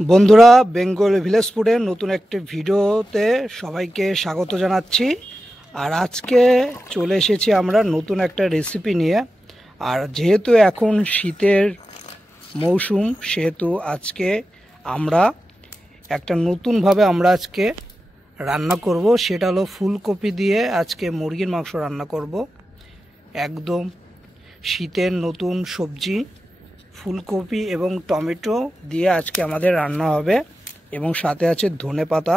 বন্ধুরা, বেঙ্গল ভিলেজ ফুডের নতুন একটি ভিডিওতে সবাইকে স্বাগত জানাচ্ছি। আর আজকে চলে এসেছি আমরা নতুন একটা রেসিপি নিয়ে। আর যেহেতু এখন শীতের মৌসুম, সেহেতু আজকে আমরা একটা নতুনভাবে আজকে রান্না করব। সেটা হলো ফুলকপি দিয়ে আজকে মুরগির মাংস রান্না করব। একদম শীতের নতুন সবজি ফুলকপি এবং টমেটো দিয়ে আজকে আমাদের রান্না হবে, এবং সাথে আছে ধনেপাতা।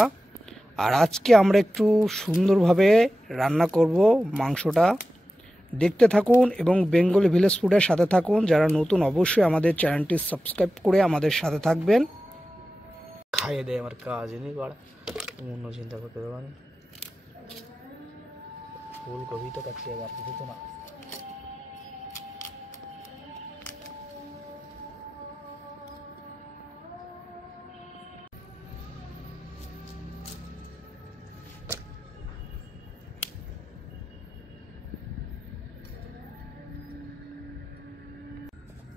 আর আজকে আমরা একটু সুন্দরভাবে রান্না করব মাংসটা। দেখতে থাকুন এবং বেঙ্গলি ভিলেজ ফুডের সাথে থাকুন। যারা নতুন অবশ্যই আমাদের চ্যানেলটি সাবস্ক্রাইব করে আমাদের সাথে থাকবেন। খাইয়ে দেয় আমার কাজ নেই, বাড়া অন্য চিন্তা করতে দেবেন। ফুলকপি তো কাটছে, আর কিছু তো না।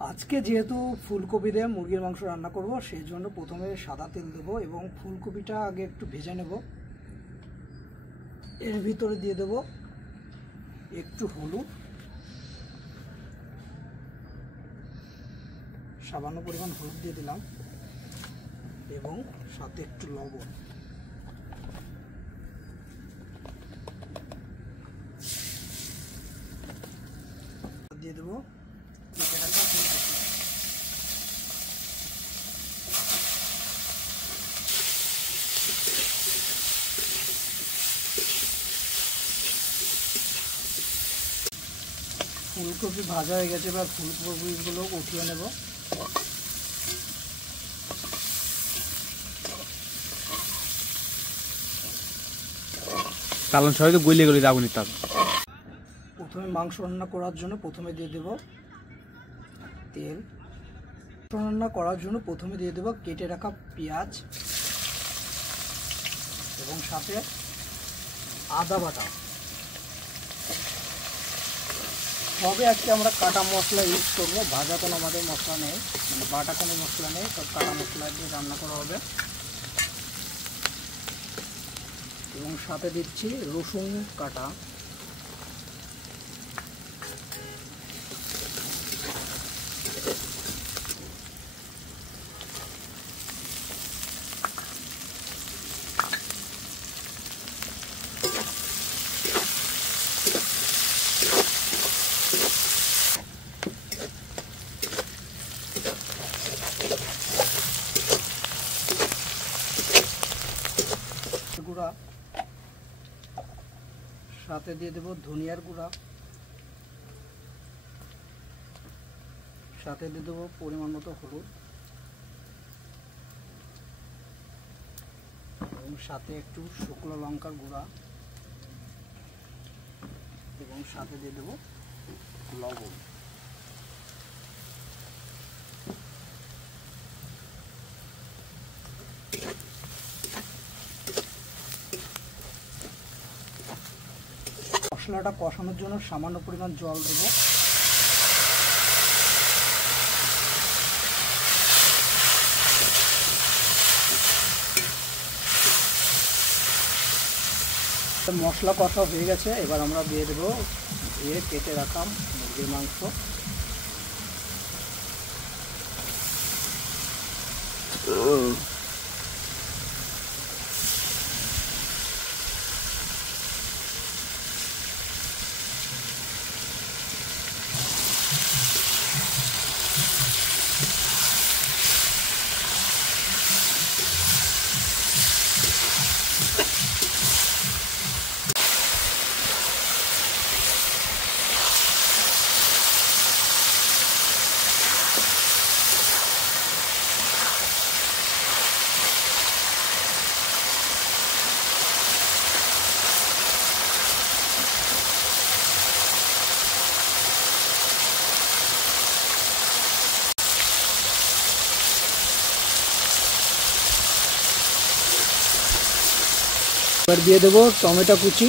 আজকে যেহেতু ফুলকপি দিয়ে মুরগির মাংস রান্না করব, সেই জন্য প্রথমে সাদা তেল দেব এবং ফুলকপিটা আগে একটু ভেজে নেব। এর ভিতরে দিয়ে দেব একটু হলুদ, সামান্য পরিমাণ হলুদ দিয়ে দিলাম, এবং সাথে একটু লবণ। দিয়ে দেবো কেটে রাখা ফুলকপি। ফুলকপি ভাজা হয়ে গেছে, এবার ফুলকপিগুলো উঠিয়ে নেব। কারণ সবাই তো গলিয়ে গলিয়ে যাবনি। তার প্রথমে মাংস রান্না করার জন্য প্রথমে দিয়ে দেব তেল। রান্না করার জন্য প্রথমে দিয়ে দেব কেটে রাখা পেঁয়াজ এবং সাথে আদা বাটা। তবে আজকে আমরা কাটা মশলা ইউজ করবো, ভাজা কোনো আমাদের মশলা নেই, মানে বাটা কোনো মশলা নেই, সব কাটা মশলা দিয়ে রান্না করা হবে। এবং সাথে দিচ্ছি রসুন কাটা। গুঁড়া, সাথে দিয়ে দেব ধনিয়ার গুঁড়া, সাথে দিয়ে দেবো পরিমাণ মতো হলুদ, এবং সাথে একটু শুকনো লঙ্কার গুঁড়া, এবং সাথে দিয়ে দেবো লবণ। মশলাটা কষানোর জন্য সামান্য পরিমাণ জল দেব। মশলা কষা হয়ে গেছে, এবার আমরা দিয়ে দেবো কেটে রাখা মুরগির মাংস। এবার দিয়ে দেবো টমেটো কুচি,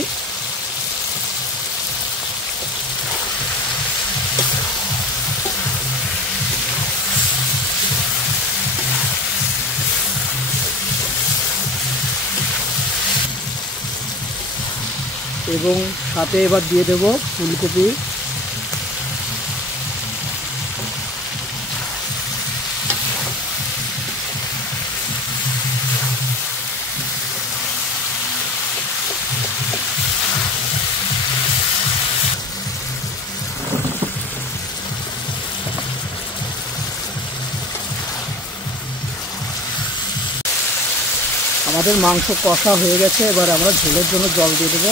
এবং সাথে এবার দিয়ে দেব ফুলকপি। আমাদের মাংস কষা হয়ে গেছে, এবার আমরা ঝোলের জন্য জল দিয়ে দেবো।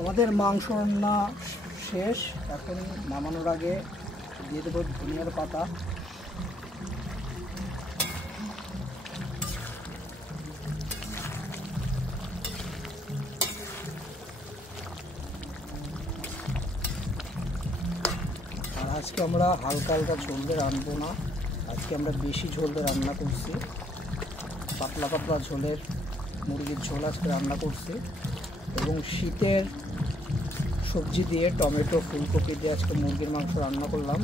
আমাদের মাংস রান্না শেষ, এখন নামানোর আগে দিয়ে দেবো ধনিয়ার পাতা। আর আজকে আমরা হালকা হালকা ঝোল দিয়ে রান্নবো না, আজকে আমরা বেশি ঝোল দিয়ে রান্না করছি। পাতলা পাতলা ঝোলের মুরগির ঝোল আজকে রান্না করছি, এবং শীতের সবজি দিয়ে টমেটো ফুলকপি দিয়ে আজকে মুরগির মাংস রান্না করলাম।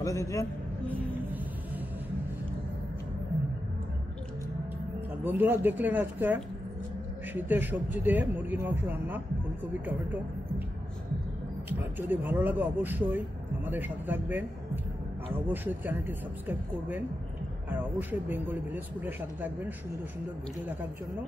ভালো দিচ্ছেন। আর বন্ধুরা দেখলেন আজকে শীতের সবজি দিয়ে মুরগির মাংস রান্না, ফুলকপি টমেটো। আর যদি ভালো লাগে অবশ্যই আমাদের সাথে থাকবেন, আর অবশ্যই চ্যানেলটি সাবস্ক্রাইব করবেন, আর অবশ্যই বেঙ্গলি ভিলেজ ফুডের সাথে থাকবেন সুন্দর সুন্দর ভিডিও দেখার জন্য।